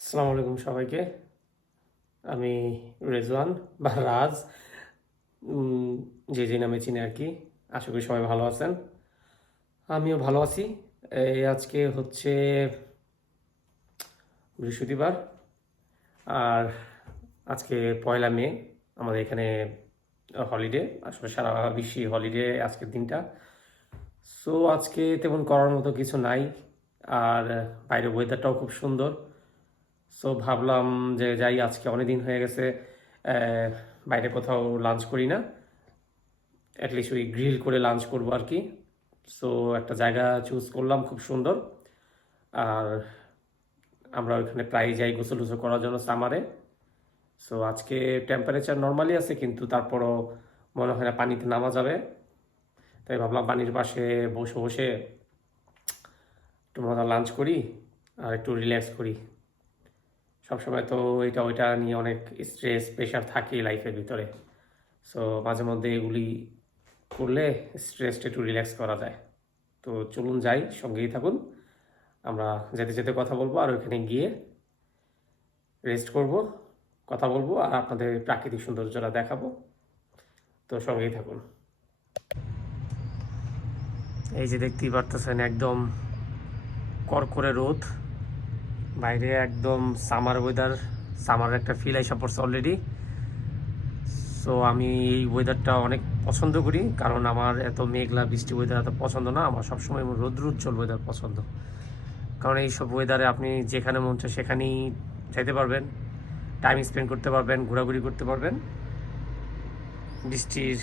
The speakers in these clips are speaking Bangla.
আসসালামু আলাইকুম সবাইকে। আমি রেজওয়ান বা রাজ, উম, যে নামে চিনি আর কি। আশা করি সবাই ভালো আছেন, আমিও ভালো আছি। এই আজকে হচ্ছে বৃহস্পতিবার, আর আজকে 1লা মে। আমাদের এখানে হলিডে, আসলে সারা বিশ্বে হলিডে আজকের দিনটা। সো আজকে তেমন করার মতো কিছু নাই, আর বাইরের ওয়েদারটাও খুব সুন্দর। সো ভাবলাম যে যাই, আজকে অনেক দিন হয়ে গেছে বাইরে কোথাও লাঞ্চ করি না। অ্যাটলিস্ট ওই গ্রিল করে লাঞ্চ করবো আর কি। সো একটা জায়গা চুজ করলাম খুব সুন্দর। আর আমরা ওইখানে প্রায় যাই গোসল টোসল করার জন্য সামারে। সো আজকে টেম্পারেচার নর্মালি আছে, কিন্তু তারপরও মনে হয় না পানিতে নামা যাবে। তাই ভাবলাম পানির পাশে বসে বসে একটু মজা লাঞ্চ করি আর একটু রিল্যাক্স করি। সবসময় তো এটা ওইটা নিয়ে অনেক স্ট্রেস প্রেশার থাকেই লাইফের ভিতরে। সো মাঝে মধ্যে এগুলি করলে স্ট্রেসটা একটু রিল্যাক্স করা যায়। তো চলুন যাই, সঙ্গেই থাকুন। আমরা যেতে যেতে কথা বলবো, আর ওইখানে গিয়ে রেস্ট করব, কথা বলবো, আর আপনাদের প্রাকৃতিক সৌন্দর্যটা দেখাবো। তো সঙ্গেই থাকুন। এই যে দেখতেই পারতেছেন, একদম কড়কড়ে রোদ বাইরে, একদম সামার ওয়েদার। সামারের একটা ফিল আইসা পড়ছে অলরেডি। সো আমি এই ওয়েদারটা অনেক পছন্দ করি, কারণ আমার এত মেঘলা বৃষ্টি ওয়েদার এত পছন্দ না। আমার সবসময় রৌদ্রোজ্জ্বল ওয়েদার পছন্দ, কারণ এইসব ওয়েদারে আপনি যেখানে মন চায় সেখানেই যাইতে পারবেন, টাইম স্পেন্ড করতে পারবেন, ঘোরাঘুরি করতে পারবেন। বৃষ্টির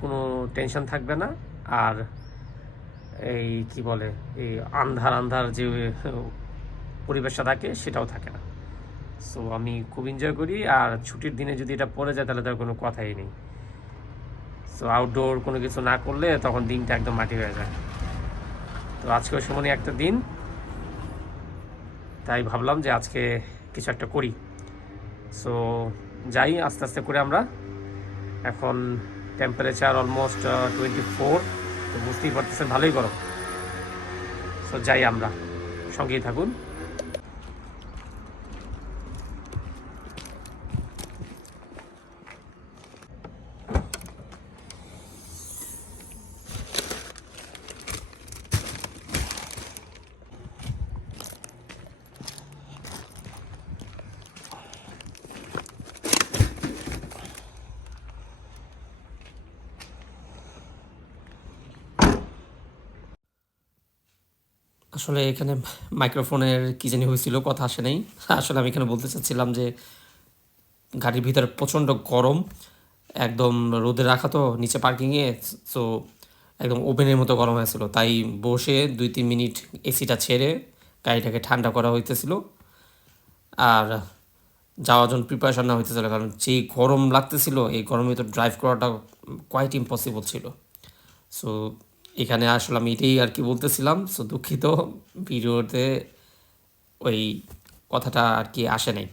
কোনো টেনশন থাকবে না। আর এই কি বলে, এই আন্ধার আন্ধার যে পরিবেশটা থাকে সেটাও থাকে না। সো আমি খুব এনজয় করি, আর ছুটির দিনে যদি এটা পড়ে যায় তাহলে তার কোনো কথাই নেই। সো আউটডোর কোনো কিছু না করলে তখন দিনটা একদম মাটি হয়ে যায়। তো আজকেও সেমনই একটা দিন, তাই ভাবলাম যে আজকে কিছু একটা করি। সো যাই আস্তে আস্তে করে আমরা। এখন টেম্পারেচার অলমোস্ট 24, তো বুঝতেই পারতেছেন ভালোই গরম। সো যাই আমরা, সঙ্গেই থাকুন। আসলে এখানে মাইক্রোফোনের কী জানি হয়েছিল, কথা আসে নাই। আসলে আমি এখানে বলতে চাচ্ছিলাম যে গাড়ির ভিতরে প্রচণ্ড গরম, একদম রোদে রাখা তো নিচে পার্কিংয়ে। সো একদম ওভেনের মতো গরম হয়েছিল, তাই বসে 2-3 মিনিট এসিটা ছেড়ে গাড়িটাকে ঠান্ডা করা হইতেছিল। আর যাওয়ার জন্য প্রিপারেশন নেওয়া হইতেছিল, কারণ যে গরম লাগতেছিল এই গরমে তো ড্রাইভ করাটা কোয়াইট ইম্পসিবল ছিল। সো এখানে আসলে আমি এটাই আর কি বলতেছিলাম। সো দুঃখিত, ভিডিওতে ওই কথাটা আর কি আসে নাই।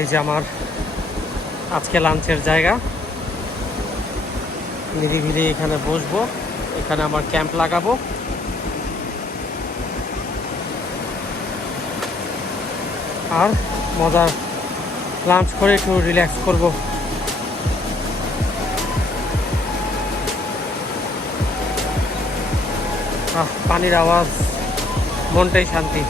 এই যে আমার আজকে লাঞ্চের জায়গা, নিরিবিলি এখানে বসবো, এখানে আমার ক্যাম্প লাগাবো, আর মজার লাঞ্চ করে একটু রিল্যাক্স করবো। পানির আওয়াজ, মনটাই শান্তি।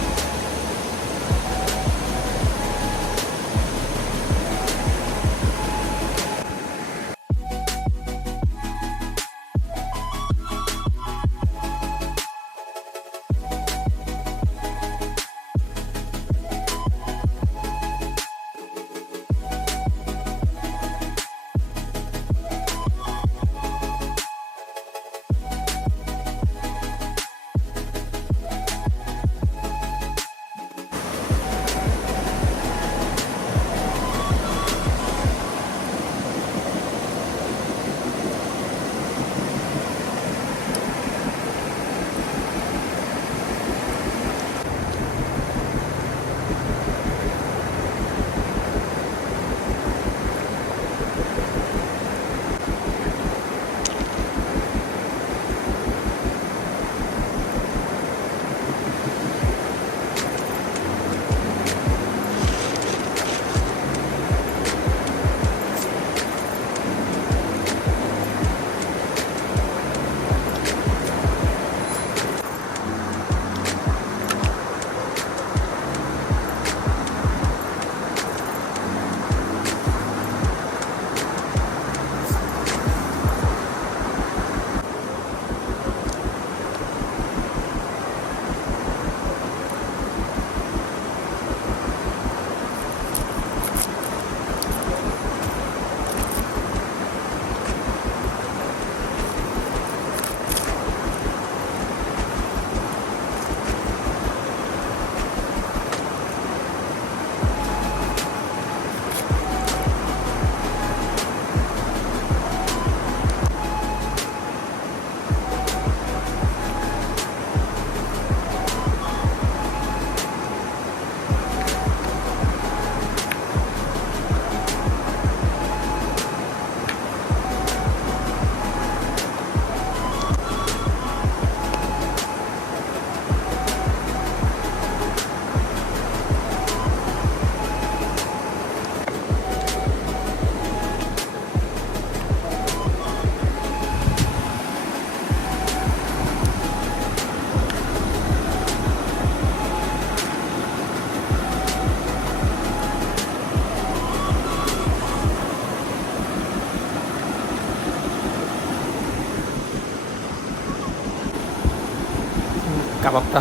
কাবাবটা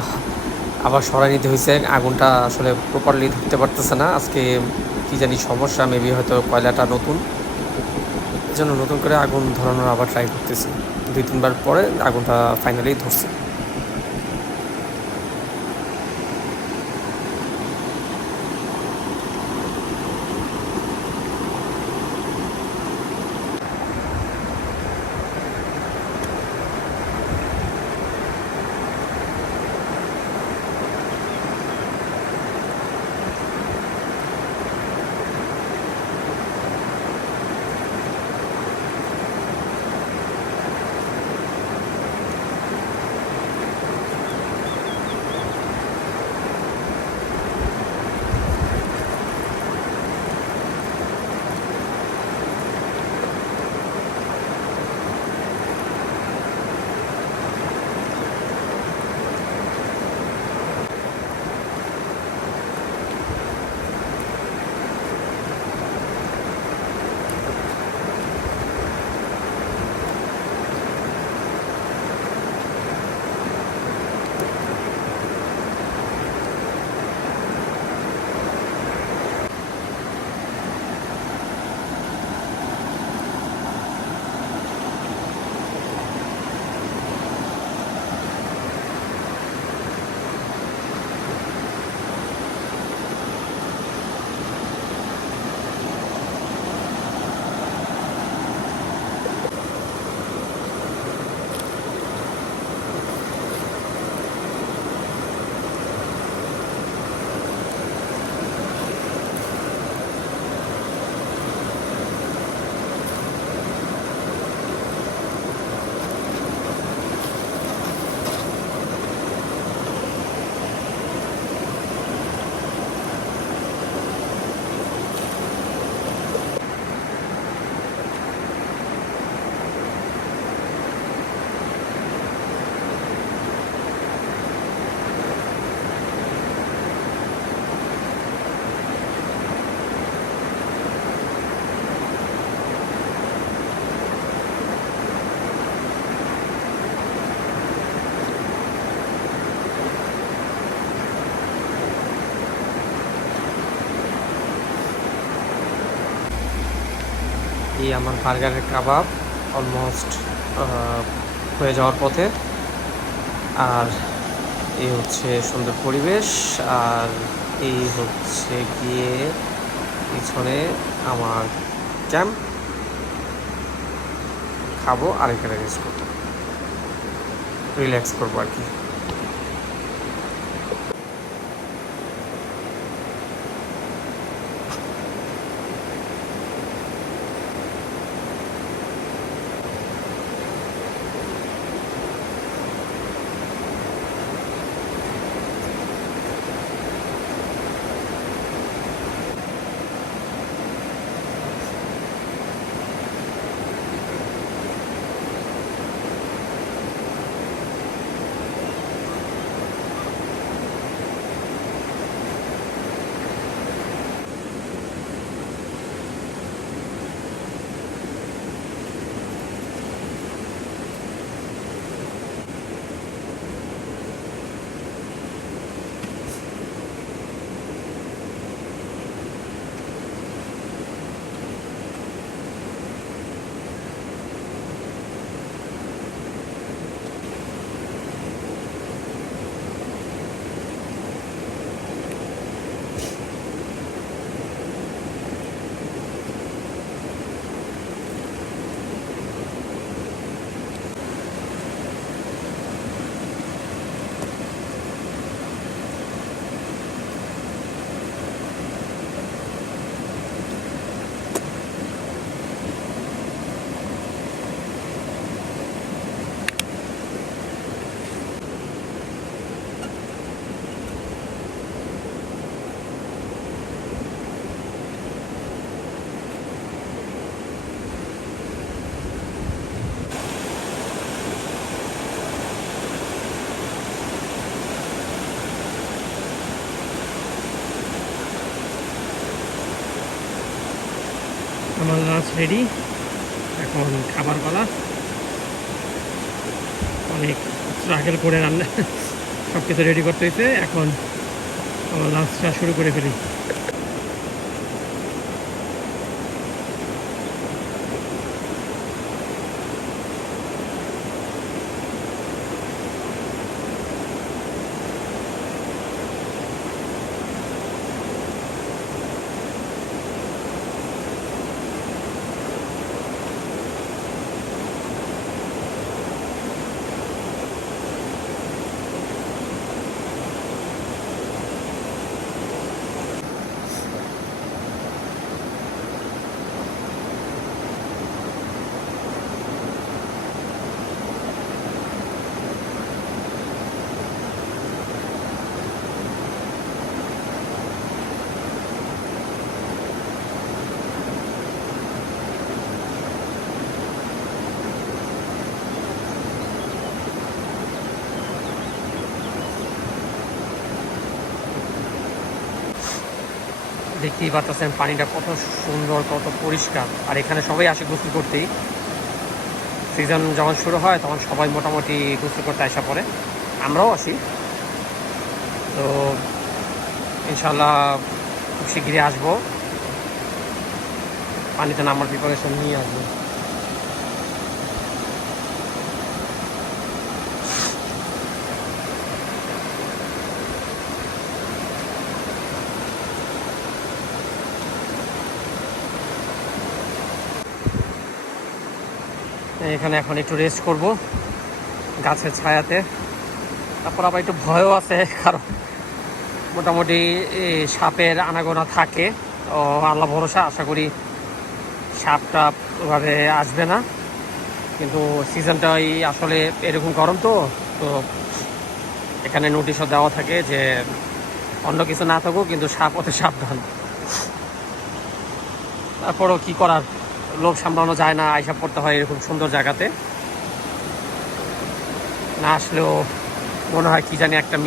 আবার সরাই নিতে হয়েছে, আগুনটা আসলে প্রপারলি ধরতে পারতেছে না আজকে, কী জানি সমস্যা, মেবি হয়তো কয়লাটা নতুন, এই জন্য নতুন করে আগুন ধরানোর আবার ট্রাই করতেছি। 2-3 বার পরে আগুনটা ফাইনালি ধরছে। এই আমার বার্গারের কাবাব অলমোস্ট হয়ে যাওয়ার পথে। আর এই হচ্ছে সুন্দর পরিবেশ, আর এই হচ্ছে গিয়ে পিছনে আমার ক্যাম্প। খাবো আর এখানে রেস্ট করবো, রিল্যাক্স করবো আর কি। আমার লাঞ্চ রেডি, এখন খাবার পালা। অনেক স্ট্রাগল করে রান্না সব কিছু রেডি করতে হয়েছে। এখন আমার লাঞ্চটা শুরু করে ফেলি। দেখতেই পাচ্ছেন পানিটা কত সুন্দর, কত পরিষ্কার। আর এখানে সবাই আসে গোসল করতেই। সিজন যখন শুরু হয় তখন সবাই মোটামুটি গোসল করতে আসা পড়ে, আমরাও আসি। তো ইনশাল্লাহ খুব শিগগিরই আসবো, পানিতে নামার প্রিপারেশন নিয়ে আসবো। এখানে এখন একটু রেস্ট করব গাছের ছায়াতে। তারপর আবার একটু ভয়ও আছে, কারণ মোটামুটি সাপের আনাগোনা থাকে। ও আল্লাহ ভরসা, আশা করি সাপটা ওভাবে আসবে না। কিন্তু সিজনটাই আসলে এরকম গরম, তো তো এখানে নোটিশও দেওয়া থাকে যে অন্য কিছু না থাকুক কিন্তু সাপ হতে সাবধান। তারপরও কি করার, লোভ সামলানো যায় না, আইসা পড়তে হয় এরকম সুন্দর জায়গাতে। না আসলেও মনে হয় কি জানি একটা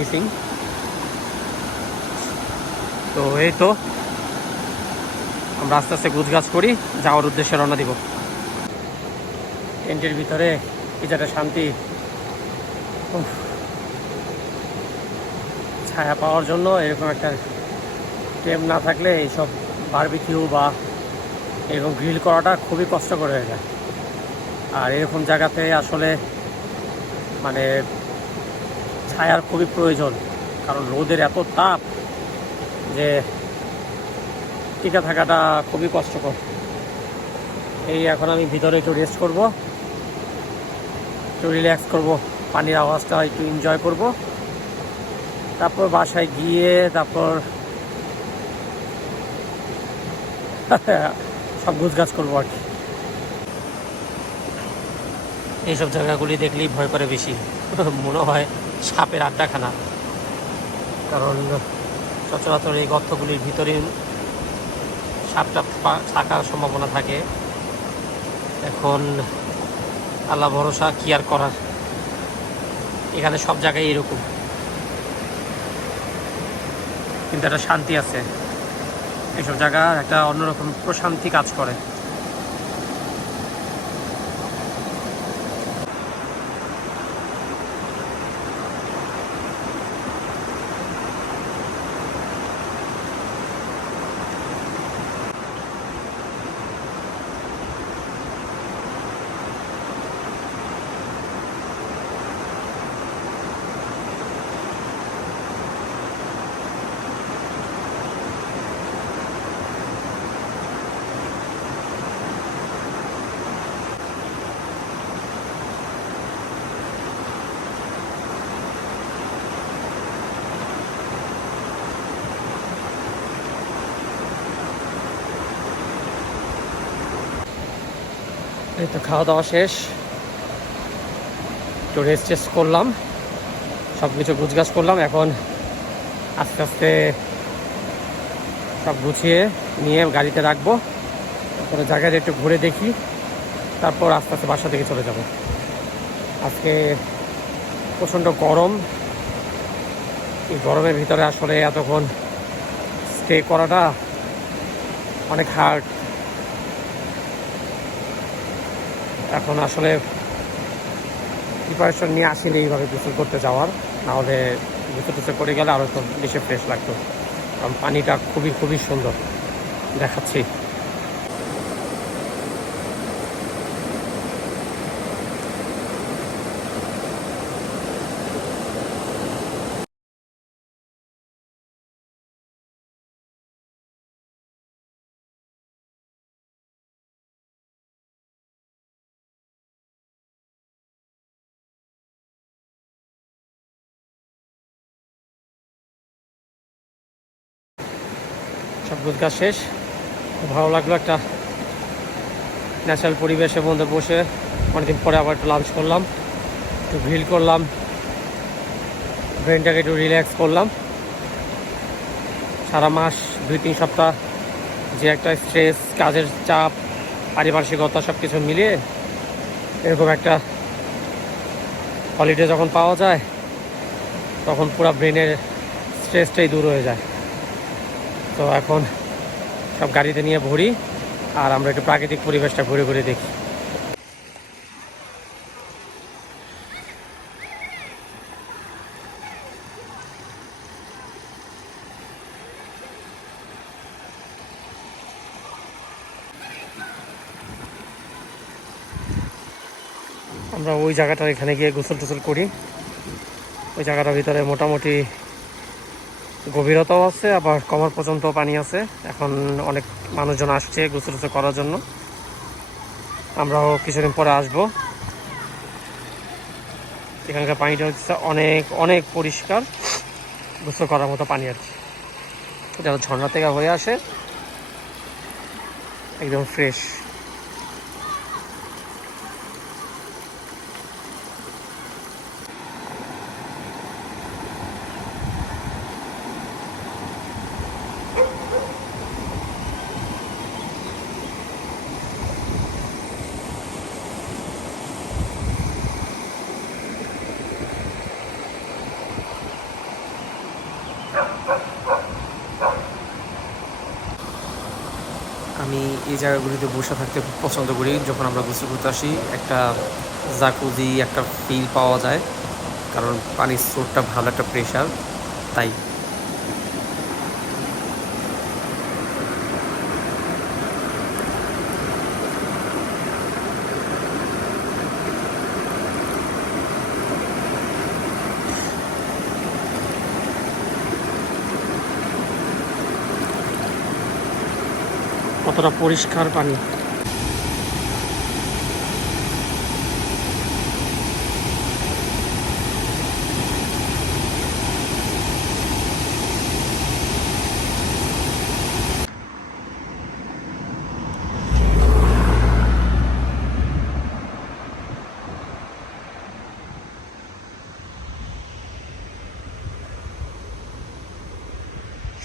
মিসিং। তো এই তো আমরা আস্তে আস্তে গুছগাছ করি, যাওয়ার উদ্দেশ্যে রওনা দিব। টেন্টের ভিতরে কি যেটা শান্তি, ছায়া পাওয়ার জন্য এরকম একটা টেম না থাকলে এইসব বারবিকিউ বা এরকম গ্রিল করাটা খুবই কষ্টকর হয়ে যায়। আর এরকম জায়গাতে আসলে মানে ছায়ার খুবই প্রয়োজন, কারণ রোদের এত তাপ যে টিকে থাকাটা খুবই কষ্টকর। এই এখন আমি ভিতরে একটু রেস্ট করব, একটু রিল্যাক্স করব, পানির আওয়াজটা একটু এনজয় করব। তারপর বাসায় গিয়ে তারপর সব গুছগাছ করবো আর কি। এইসব জায়গাগুলি দেখলেই ভয় করে বেশি, মনে হয় সাপের আড্ডাখানা। কারণ সচরাচর এই গর্তগুলির ভিতরে সাপটা থাকার সম্ভাবনা থাকে। এখন আল্লাহ ভরসা, কি আর করার, এখানে সব জায়গায় এরকম। কিন্তু একটা শান্তি আছে, এইসব জায়গা একটা অন্যরকম প্রশান্তি কাজ করে। এই তো খাওয়া দাওয়া শেষ, একটু রেস্ট করলাম, সব কিছু গুছগাছ করলাম। এখন আস্তে আস্তে সব গুছিয়ে নিয়ে গাড়িতে রাখবো, তারপরে জায়গাটা একটু ঘুরে দেখি, তারপর আস্তে আস্তে বাসা থেকে চলে যাব। আজকে প্রচণ্ড গরম, এই গরমের ভিতরে আসলে এতক্ষণ স্টে করাটা অনেক হার্ড। এখন আসলে প্রিপারেশন নিয়ে আসিনি এইভাবে গোসল করতে যাওয়ার। নাহলে গোসল টোসল করে গেলে আরও তো বেশি ফ্রেশ লাগতো। কারণ পানিটা খুবই খুবই সুন্দর, দেখাচ্ছি। সব কাজ শেষ, ভালো লাগলো একটা ন্যাচারাল পরিবেশের মধ্যে বসে। অনেকদিন পরে আবার একটু লাঞ্চ করলাম, একটু গ্রিল করলাম, ব্রেনটাকে একটু রিল্যাক্স করলাম। সারা মাস 2-3 সপ্তাহ যে একটা স্ট্রেস, কাজের চাপ, পারিপার্শ্বিকতা সব কিছু মিলিয়ে এরকম একটা হলিডে যখন পাওয়া যায় তখন পুরো ব্রেনের স্ট্রেসটাই দূর হয়ে যায়। তো এখন সব গাড়িতে নিয়ে ভরি আর আমরা একটু প্রাকৃতিক পরিবেশটা ঘুরে ঘুরে দেখি। আমরা ওই জায়গাটা এখানে গিয়ে গোসল টোসল করি। ওই জায়গাটার ভিতরে মোটামুটি গভীরতাও আছে, আবার কমর পর্যন্ত পানি আছে। এখন অনেক মানুষজন আসছে গোসল টোসল করার জন্য, আমরাও কিছুদিন পরে আসবো। এখানকার পানিটা হচ্ছে অনেক অনেক পরিষ্কার, গোসল করার মতো পানি আর কি। এটা ঝর্ণা থেকে হয়ে আসে, একদম ফ্রেশ। আমি এই জায়গাগুলিতে বসে থাকতে খুব পছন্দ করি। যখন আমরা গোসল করতে আসি একটা জাকুজি একটা ফিল পাওয়া যায়, কারণ পানির স্রোতটা ভালো, একটা প্রেশার, তাই। কতটা পরিষ্কার পানি।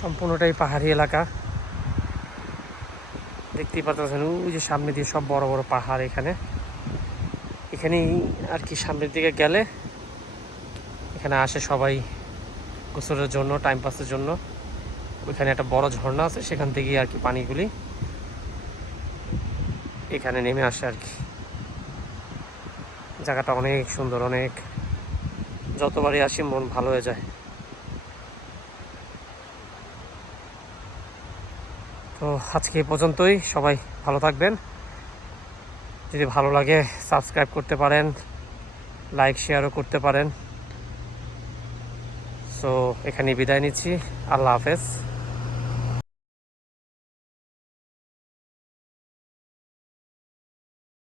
সম্পূর্ণটাই পাহাড়ি এলাকা, দেখতেই পাচ্ছেন ওই যে সামনে দিয়ে সব বড় বড় পাহাড়। এখানেই আর কি সামনের দিকে গেলে এখানে আসে সবাই গোসলের জন্য, টাইম পাসের জন্য। ওইখানে একটা বড় ঝর্ণা আছে, সেখান থেকেই আর কি পানিগুলি এখানে নেমে আসে আর কি। জায়গাটা অনেক সুন্দর, অনেক, যতবারই আসি মন ভালো হয়ে যায়। তো আজকে এই পর্যন্তই, সবাই ভালো থাকবেন। যদি ভালো লাগে সাবস্ক্রাইব করতে পারেন, লাইক শেয়ারও করতে পারেন। সো এখানে বিদায় নিচ্ছি, আল্লাহ হাফেজ।